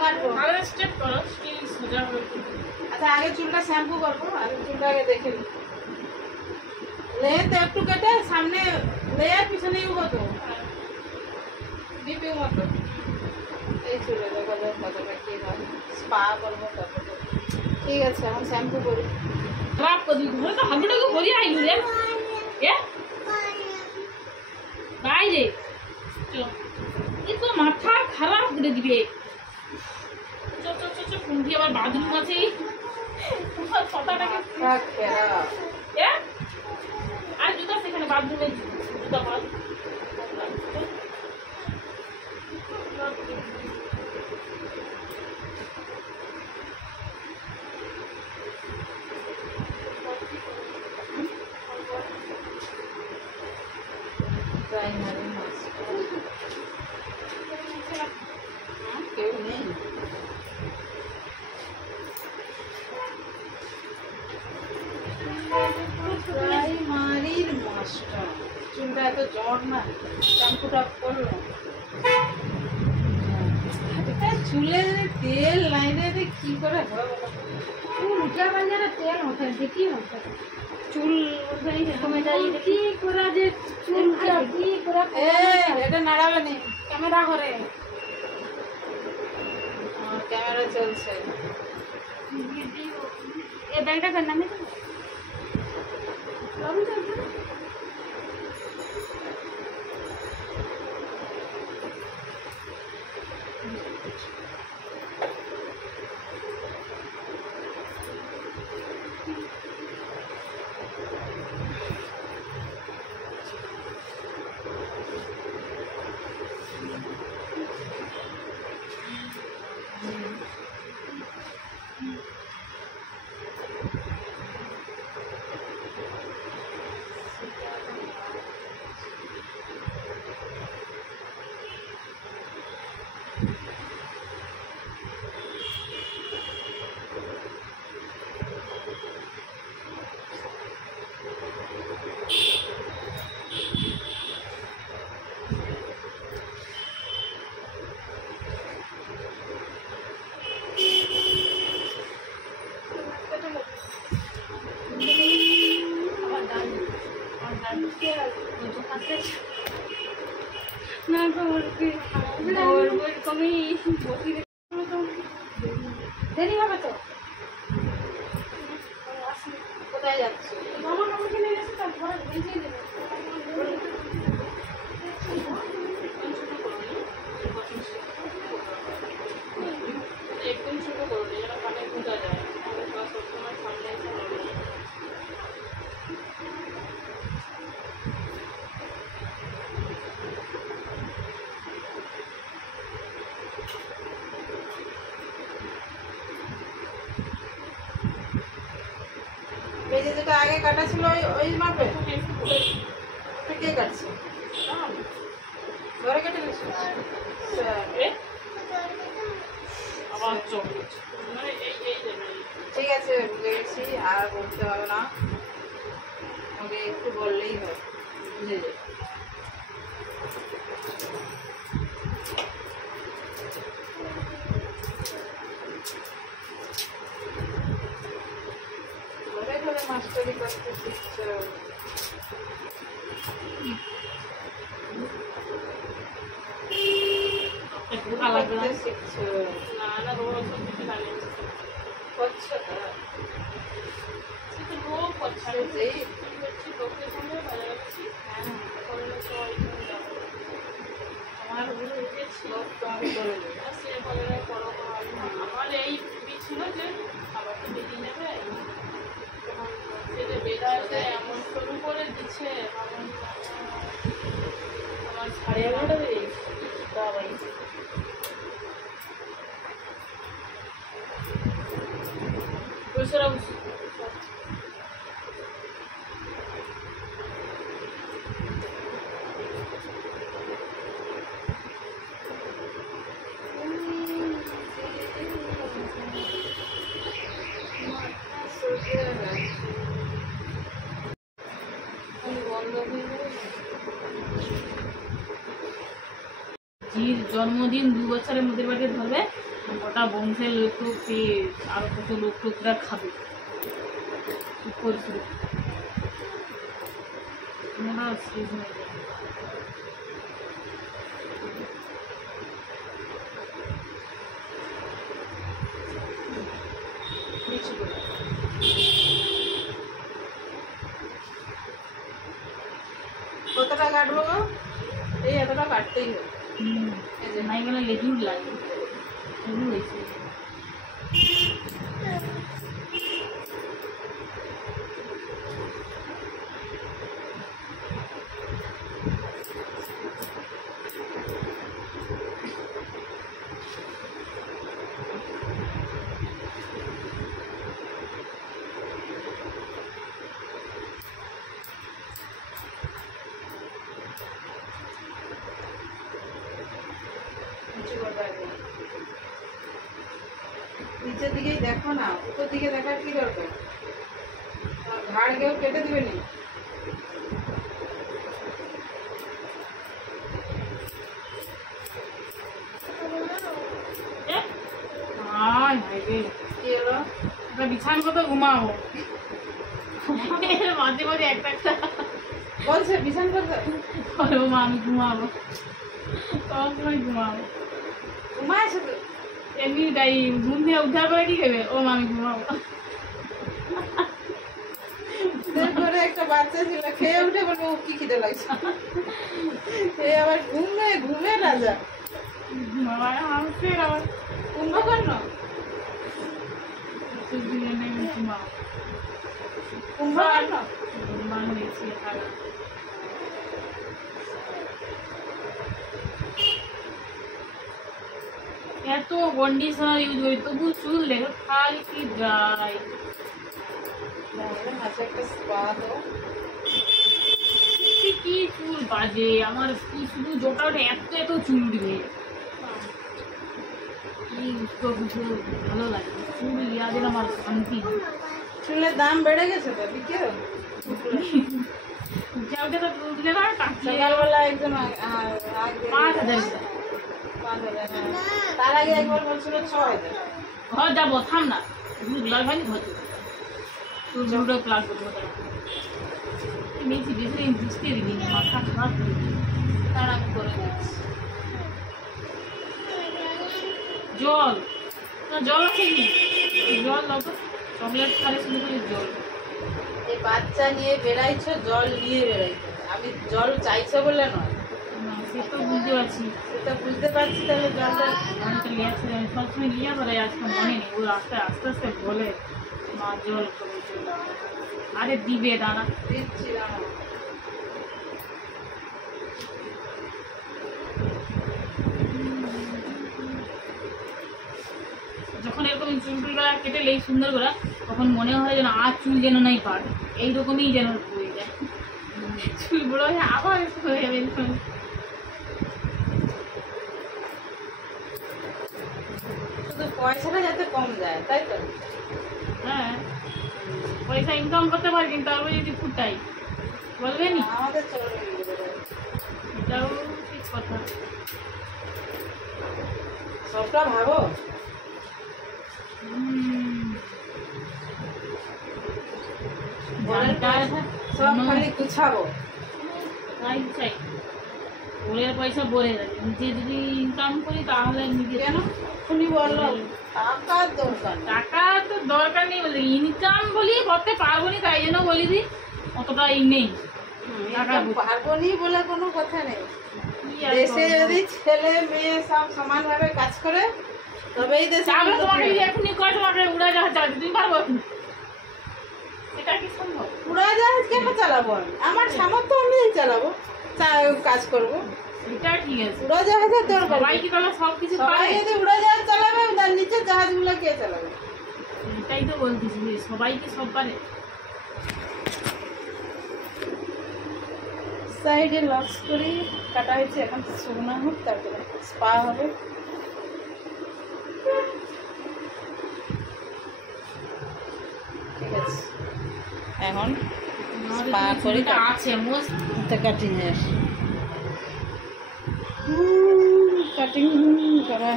কাটবো? আগে স্টেপ করো, স্টিল সোজা হবে। আচ্ছা আগে চুলটা শ্যাম্পু করবো, আগে চুলটা আগে দেখে নিই। লেন্থ একটু কেটে সামনে লেয়ার পিছনে ইউ হতো ডিপিউ মতো। এই চুলে দেখা যাক কতটা কি হয়, স্পা করবো তারপরে। ঠিক আছে এখন শ্যাম্পু করি। খারাপ করি ঘরে তো হাগুটাকে করি আইলি রে এ বাইরে চল, এই তো মাথা খারাপ করে দিবে। চল চল চল চল, কোনটি আবার বাথরুম আছে তোমার ছটাটাকে এ আর জুতা সেখানে বাথরুমে জুতা পাল প্রাইমারি মাস্ক কেউ নেই। প্রাইমারির মাস্টার চুলটা এত জট না, শ্যাম্পুটা করলো। চুলে তেল নাই রে, কি করে হয় বলো? চুল উঠা বাজারে তেল ওঠে দেখি ওঠে চুল কি করা যে চুল কি করা এটা নাড়াবে নি, ক্যামেরা করে ক্যামেরা চলছে। এ ব্যাগটা কেন নামে না কমই বসি দেরি হবে তো। কোথায় যাচ্ছে? মামা আমাকে নিয়ে গেছে তো ঘরে ভেজে দেবে। একদম ছোট করো যেন কানে বোঝা যায়, সবসময় সামনে এসে নড়বে। বেজে যেটা আগে কাটা ছিল ওই মাপে কে কাটছে? ঘরে কেটে নিচ্ছি। আবার চোখ মানে এই দেবে। ঠিক আছে বুঝে গেছি, আর বলতে হবে না, ওকে একটু বললেই হয় বুঝে যাবে। ঘরে ঘরে মাস্টারি করতে শিখছে। শিখছে না না রোজ কিছু জানি করছে না সেটা রোজ করছে সেই করছি লোকের সঙ্গে বাজারে গেছি করলে তো ওইখানে যাবো আমার সব তোমাকে করে দেবে। আর সে বলে করো আমার এই ছিল যে আবার তো বেরিয়ে নেবে সেটা বেড়াতে এমন শুরু করে দিচ্ছে আমার 11:30 বেরিয়ে বাবাই বসেরাও জির জন্মদিন 2 বছরের মধ্যে বাড়িতে ধরবে গোটা বংশের লোক তো পেয়ে আরো কত লোক টোকরা খাবে করছিল মনে হচ্ছে নিচু করে। কতটা কাটবো গো? এই এতটা কাটতেই হবে। এই যে নাই গেলে লেজুর লাগে শুরু হয়েছে নিচু করবো একদম। নিচের দিকেই দেখো না, উপর দিকে দেখার কি দরকার? ঘাড় কেউ কেটে দিবে নি। কি হলো? বিছান কত ঘুমাবো মাঝে মাঝে একটা একটা বলছে বিছান করতে বলো মা আমি ঘুমাবো সব সময় ঘুমাবো ঘুমায় আছে তো। এমনি তাই ঘুম থেকে উদ্ধার করে কি খাবে ও মা আমি ঘুমাবো তারপরে একটা বাচ্চা ছিল, খেয়ে উঠে বলবো ও কি খিদে লাগছে। এই আবার ঘুমে রাজা। ঘুমাবার হাসছে আবার কুম্ভকর্ণ ঘুমাবো কুম্ভকর্ণ মান দিয়েছি খারাপ এত কন্ডিশনার ইউজ করি তবু চুল দেখো খালি কি ড্রাই হাতে একটা স্পা দাও। কি চুল বাজে আমার কি শুধু জোটা ওটা এত এত চুল উঠবে কি বুঝতে ভালো লাগে চুল ইয়াদের আমার শান্তি চুলের দাম বেড়ে গেছে তো বিকেল যাওটা তো তুললে না কাটিয়ে সকালবেলা একজন 5,000 তার আগে একবার বলছিল 6,000। ঘর যাবো থাম না গ্লাস হয়নি ঘর তোর জোটা ক্লাস করবো মেয়েছি বেশি বুঝতে দিবি মাথা খারাপ করে দিবি তার আমি করে দিচ্ছি। জল না জল আছে কি জল দাও তো চকলেট খালে শুধু খালি জল এই বাচ্চা নিয়ে বেড়াইছো, জল নিয়ে বেড়াইছো। আমি জল চাইছো বলে নয়, না সে তো বুঝতে পারছি সেটা বুঝতে পারছি। তাহলে জলটা আমি তো লিয়াছে সবসময় লিয়া করে আজকে মনে নেই ও আস্তে আস্তে আস্তে বলে মা জল করে জল আরে দিবে দাঁড়া দিচ্ছিলাম। যখন এরকম চুল টুলগুলা কেটে লেই সুন্দর করে তখন মনে হয় যেন আর চুল যেন নাই পার এইরকমই যেন হয়ে যায় চুল বড় হয়ে আবার হয়ে যাবে শুধু পয়সাটা যাতে কম যায়, তাই তো? হ্যাঁ পয়সা ইনকাম করতে পারি কিন্তু তারপরে যদি ফুটাই বলবে নি আমাদের চলবে এটাও ঠিক কথা সবটা ভাবো। সব খালি গুছাবো। চাই ওরের পয়সা বলে যাবে নিজে যদি ইনকাম করি তাহলে নিজে কেন শুনি বললো টাকার দরকার। টাকা তো দরকার নেই বলে ইনকাম বলি করতে পারবো না তাই জন্য বলি দি অতটা নেই টাকা পারবো নি বলে কোনো কথা নেই। কি আর দেশে করবো? যদি ছেলে মেয়ে সব সমানভাবে কাজ করে তবেই দেশে তাহলে উন্নতি তোমাকে হবে। যদি এখনই কয় তোমাকে উড়াজাহাজ চালাতে তুমি পারবো এটা কি সম্ভব উড়োজাহাজ কেন চালাবো আমি? আমার সামর্থ্য অনুযায়ী চালাবো, কাজ করবো। এটা ঠিক আছে উড়োজাহাজের দরকার সবাই নেই। কি তাহলে সবকিছু সবাই পারে যদি উড়োজাহাজ চালাবে তার নিচের জাহাজগুলো কে চালাবে? এটাই তো বলতেছি যে সবাই কি সব পারে সাইডে লক্স করে কাটা হয়েছে, এখন শুকনো হোক তারপরে স্পা হবে। ঠিক আছে, এখন স্পা করে আছে মোস্ট কাটিং কাটিং করা